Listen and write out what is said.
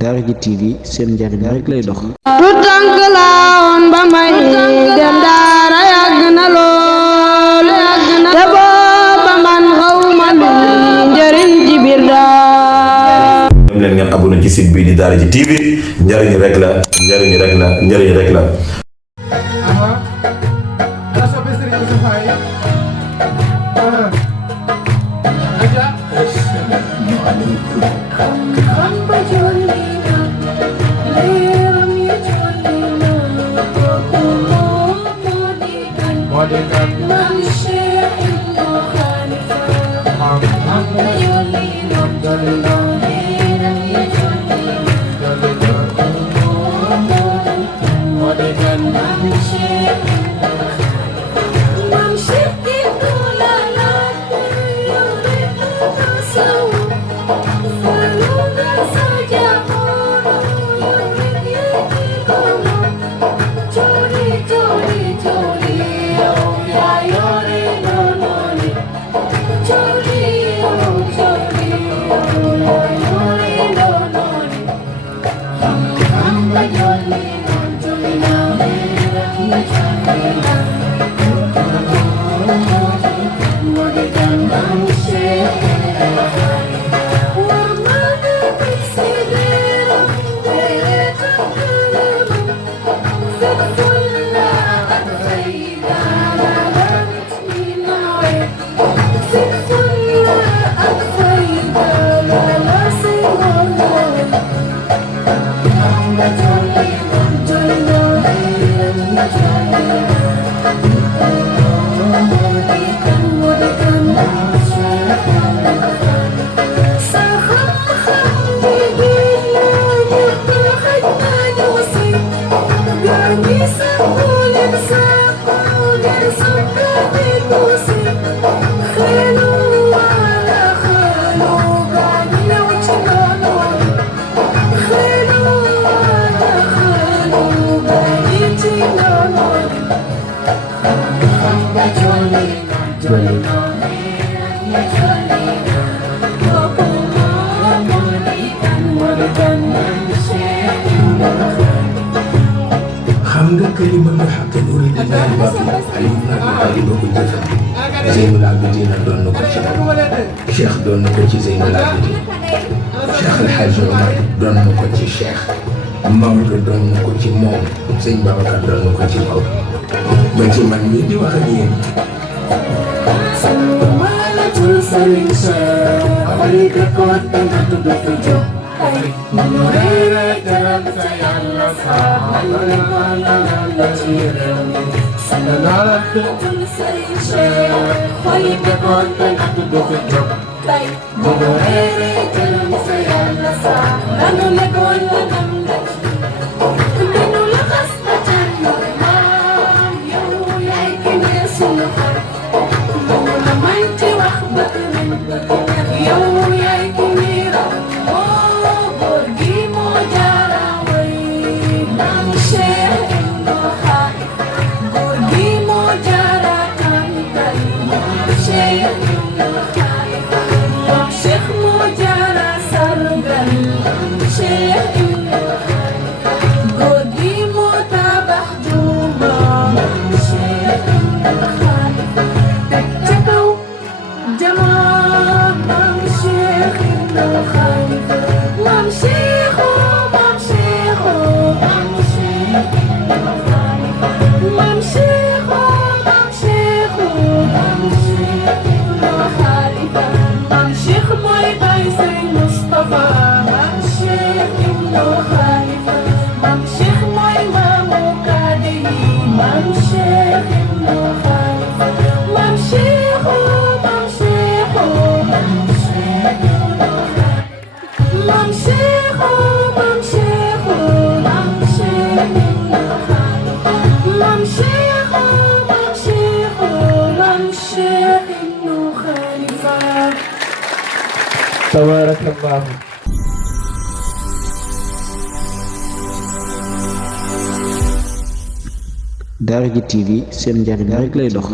Daaraji TV seen njariñ rek lay dox. tu tànk laawoon ba may dem daara yàgg na lool te booba man xawma lu njariñ ci biir daara. dem leen ngeen abonné ci site bii di Daaraji TV njariñ rek la njariñ rek la njariñ rek la. xam nga kalima nga xam te uri di ñaan ba ay ali ba ko jëfal Zeynul Abidin doon na ko ci Cheikh doon na ko ci Zeynul Abidin Cheikh El Hadj Omar doon na ko ci Cheikh Maodo doon na ko ci moom sëñ Babacar doon na ko ci Maodo ba ci man mii di wax ak yéen tabarakallah. Daaraji TV seen njariñ rek lay dox.